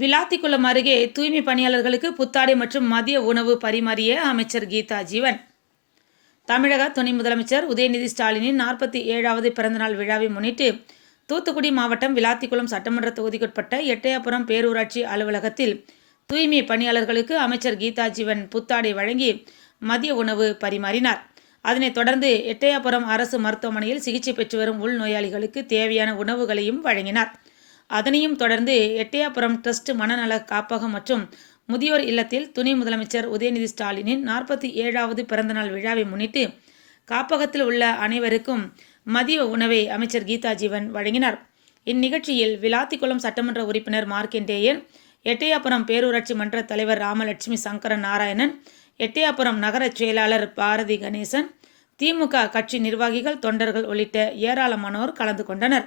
விளாத்திக்குளம் அருகே தூய்மை பணியாளர்களுக்கு புத்தாடை மற்றும் மதிய உணவு பரிமாறிய அமைச்சர் கீதா ஜீவன். தமிழக துணை முதலமைச்சர் உதயநிதி ஸ்டாலினின் நாற்பத்தி ஏழாவது பிறந்தநாள் விழாவை முன்னிட்டு தூத்துக்குடி மாவட்டம் விளாத்திக்குளம் சட்டமன்ற தொகுதிக்குட்பட்ட எட்டயபுரம் பேரூராட்சி அலுவலகத்தில் தூய்மை பணியாளர்களுக்கு அமைச்சர் கீதா ஜீவன் புத்தாடை வழங்கி மதிய உணவு பரிமாறினார். அதனைத் தொடர்ந்து எட்டயபுரம் அரசு மருத்துவமனையில் சிகிச்சை பெற்று வரும் உள்நோயாளிகளுக்கு தேவையான உணவுகளையும் வழங்கினார். அதனையும் தொடர்ந்து எட்டயாபுரம் ட்ரஸ்ட் மனநல காப்பகம் மற்றும் முதியோர் இல்லத்தில் துணை முதலமைச்சர் உதயநிதி ஸ்டாலினின் நாற்பத்தி ஏழாவது பிறந்தநாள் விழாவை முன்னிட்டு காப்பகத்தில் உள்ள அனைவருக்கும் மதிய உணவை அமைச்சர் கீதா ஜீவன் வழங்கினார். இந்நிகழ்ச்சியில் விளாத்திக்குளம் சட்டமன்ற உறுப்பினர் மார்க்கெண்டேயன் எட்டயாபுரம் பேரூராட்சி மன்ற தலைவர் ராமலட்சுமி சங்கரன் நாராயணன் எட்டயாபுரம் நகர செயலாளர் பாரதி கணேசன் திமுக கட்சி நிர்வாகிகள் தொண்டர்கள் உள்ளிட்ட ஏராளமானோர் கலந்து கொண்டனர்.